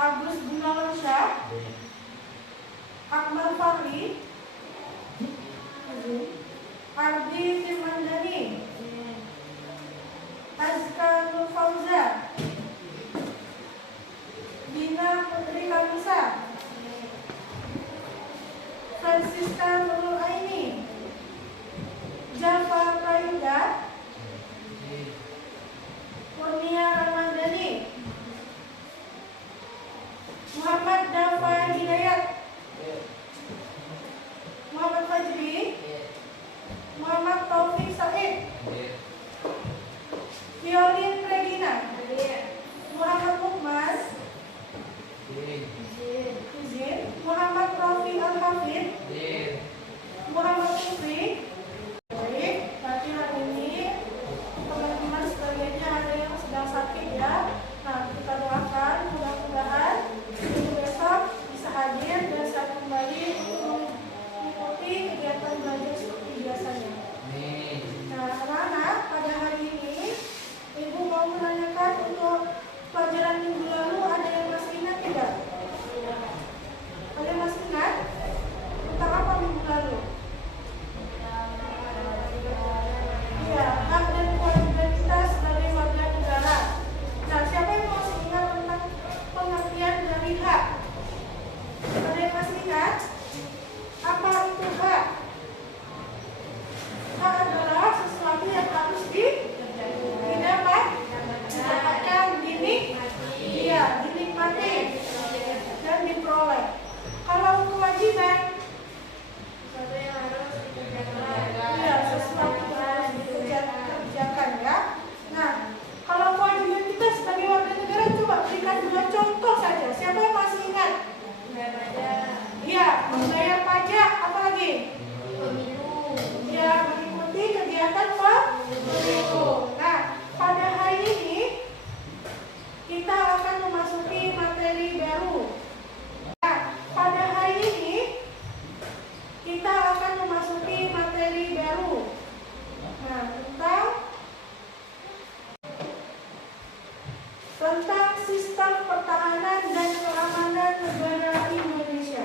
Agus Gunawansyah, Akmal Fahri, Ardi Firmandani, Azka Nur Fauza, Dina Putri Kamisa, Francisca Nurul Aini, Jafar Praida, Kurnia Ramadhani, Muhammad Dafa Hidayat, Muhammad Fajri, Muhammad Taufik Said, Violin Regina, Muhammad Mukmas, Muhammad Rafi Al-Hafid, Muhammad Kufri. Baik, berarti hari ini teman-teman sebagainya ada yang sedang sakit ya. Nah, kita doakan mudah-mudahan minggu besok bisa hadir dan sehat kembali untuk mengikuti kegiatan belajar seperti biasanya. Nah, anak-anak, pada hari ini Ibu mau menanyakan untuk pelajaran minggu lalu ada yang masih ingat tidak? Ada yang masih ingat? Tentang apa minggu lalu? Iya, hak dan kewajiban kita sebagai warga negara. Nah, siapa yang masih ingat tentang pengertian dari hak? Ada yang masih ingat? Apa itu hak? Hak adalah sesuatu yang harus didapatkan, dinikmati, dan diperoleh. Kalau kewajiban, ya sesuatu yang harus dikerjakan ya. Nah, kalau kewajiban kita sebagai warga negara, coba berikan 2 contoh saja. Siapa yang masih ingat? Iya, membayar pajak, apa lagi? Ya, mengikuti kegiatan pemilu. Nah, pada hari ini kita akan memasuki materi baru. Nah, pada hari ini kita akan memasuki materi baru. Nah, tentang sistem pertahanan dan keamanan negara Indonesia.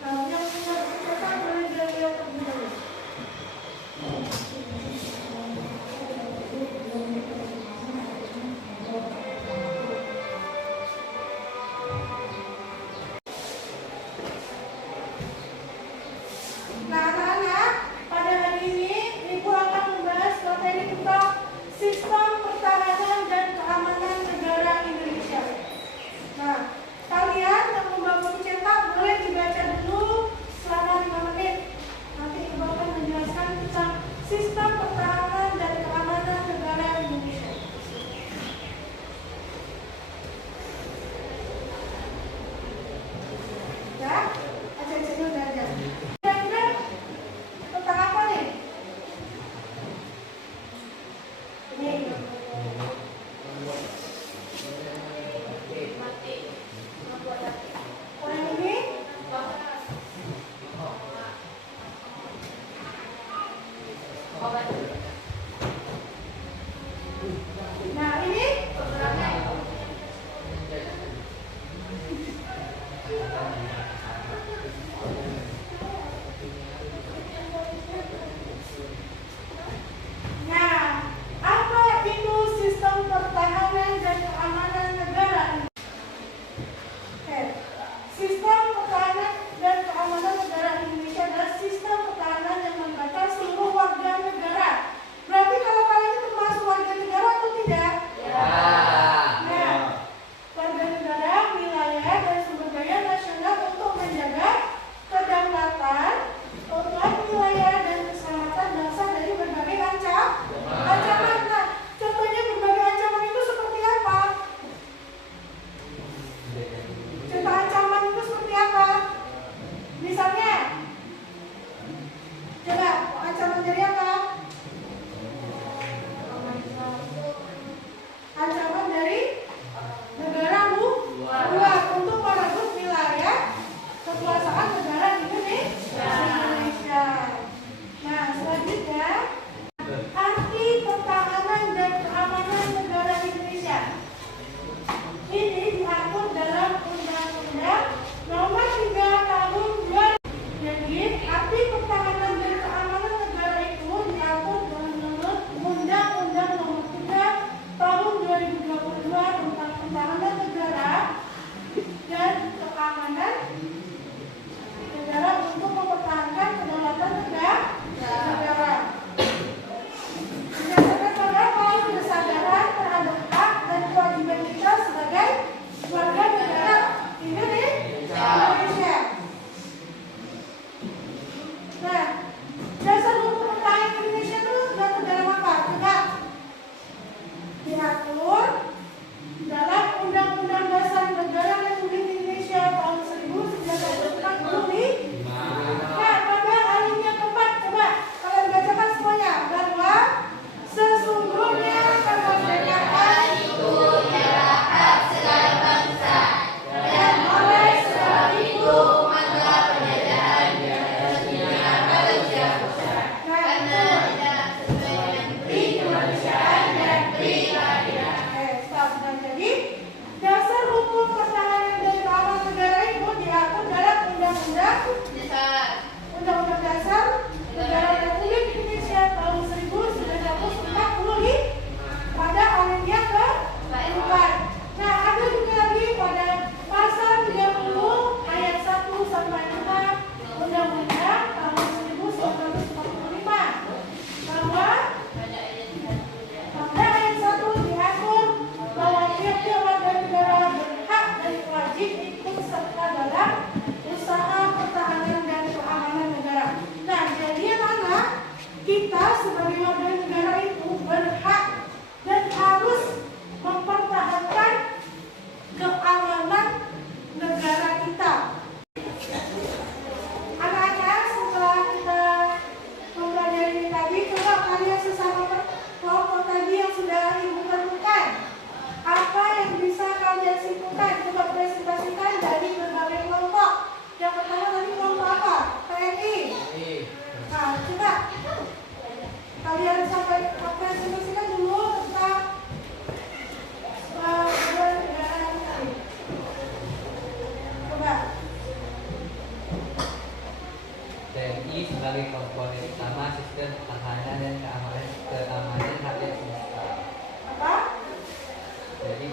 Nah, yang punya percetakan boleh dilihat terlebih dahulu.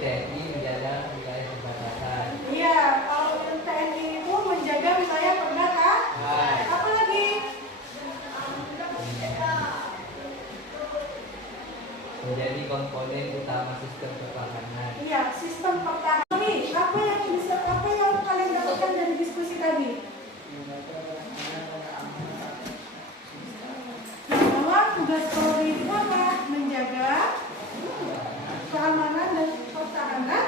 TNI menjaga wilayah perbatasan. Iya, kalau TNI itu menjaga wilayah perbatasan. Apa lagi? Menjadi komponen utama sistem pertahanan. Iya, sistem pertahanan. Apa yang kalian dapatkan dari diskusi tadi? Bahwa tugas Polri itu apa? Menjaga keamanan dan pertahanan.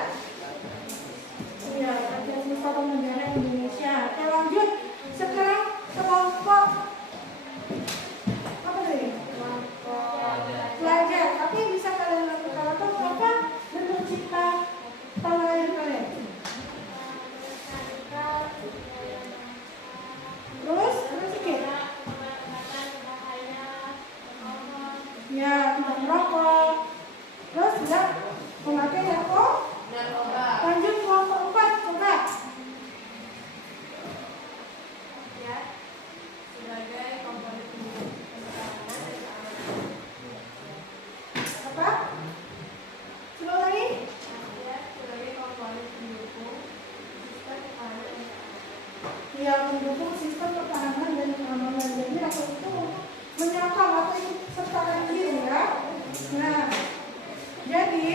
Iya, Badan Usaha Negara Indonesia. Oke, lanjut. Sekarang kelompok apa tadi? Pelajar. Tapi bisa kalian lakukan apa? Bentuk cipta penilaian kalian. Terus sedikit. Ya, tidak merokok. Terus tidak memakai narkoba. Lanjut kelompok 4, coba. Ya, sebagai komponen pertahanan Apa? Coba lagi. ya, sebagai komponen pendukung sistem pertahanan. Ya, mendukung sistem pertahanan dan keamanan. Jadi aku itu menyokong atau ikut sertakan diri ya. Nah, jadi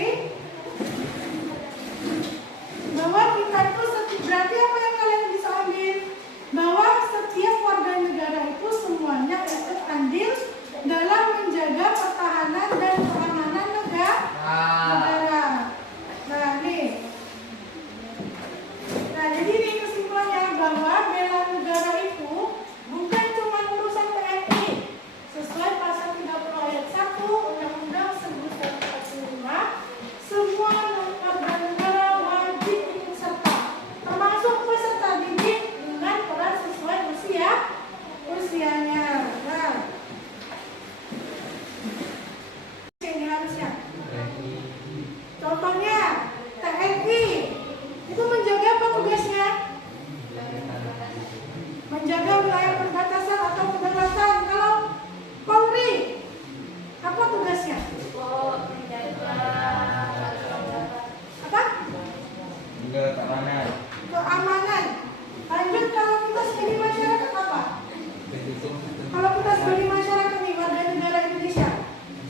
bahwa kita itu berarti apa yang kalian bisa ambil? Bahwa setiap warga negara itu semuanya ikut andil dalam menjaga pertahanan dan keamanan negara. Nah, nih. Nah, jadi ini kesimpulannya bahwa bela negara itu bukan cuma urusan TNI. Sesuai pasal 30 ayat 1 Undang-Undang 1945, semua warga negara wajib ikut serta, termasuk peserta didik dengan peran sesuai usianya. Nah, ini harusnya. Contohnya TNI itu menjaga apa tugasnya? Menjaga wilayah perbatasan atau kedaulatan. Kalau Polri apa tugasnya? Apa? Keamanan. Lanjut, kalau kita sebagai masyarakat apa? Kalau kita sebagai masyarakat nih, warga negara Indonesia,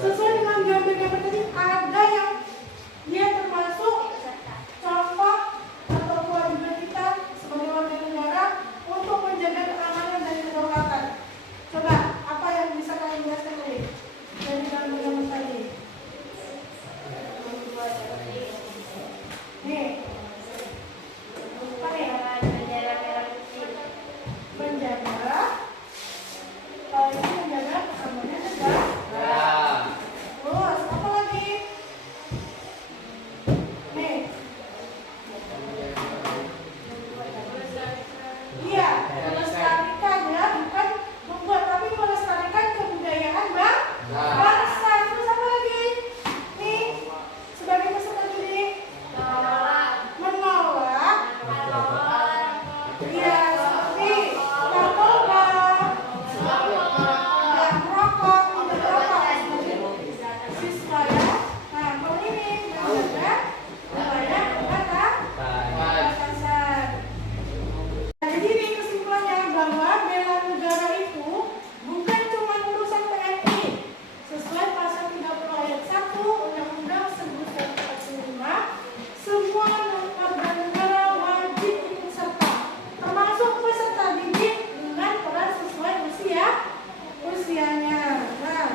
sesuai dengan gambar-gambar tadi, ada yang dia termasuk contoh atau kewajiban kita sebagai warga negara untuk menjaga keamanan dan kedaulatan. Coba, apa yang bisa kalian jelaskan tadi dari gambar-gambar tadi? Nih, apa nih? Menjaga, kalau ini menjaga keamanan negara. Terus apa lagi? Nih. Iya, melestarikan ya, bukan membuat tapi melestarikan kebudayaan bangsa. Terus apa lagi? Nih, sebagai peserta didik, menolak. Iya, seperti narkoba, dan merokok, tidak merokok. Siswa ya. Nah, kalau ini menjaga wilayah perbatasan. Jadi ini kesimpulannya bahwa bela negara itu bukan cuma urusan TNI. Sesuai pasal 30 ayat 1 Undang-Undang 1945, semua warga negara wajib ikut serta, termasuk peserta didik dengan peran sesuai usianya. Nah,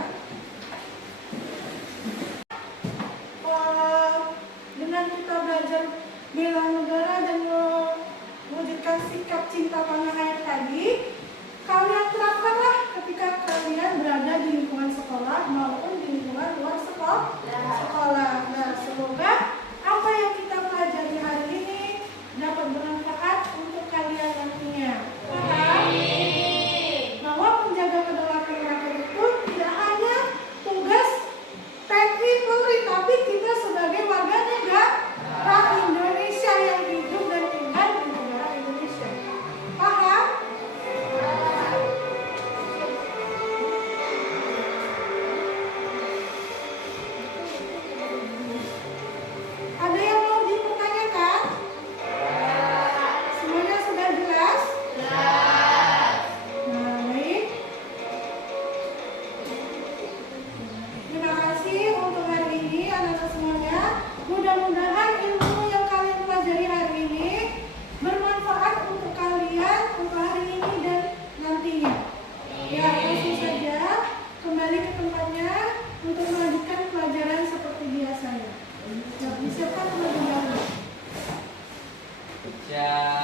dengan kita belajar bela negara dan mewujudkan sikap cinta tanah air tadi, kalian terapkanlah ketika kalian berada di lingkungan sekolah maupun di lingkungan luar sekolah. Nah, semoga apa yang kita pelajari hari ini dapat bermanfaat untuk kalian nantinya. Paham? Bahwa menjaga kedaulatan rakyat itu tidak hanya tugas TNI Polri, tapi kita sebagai warga negara Indonesia yang hidup dan tinggal di negara Indonesia. Paham? Nah, disiapkan terlebih dahulu. Siap.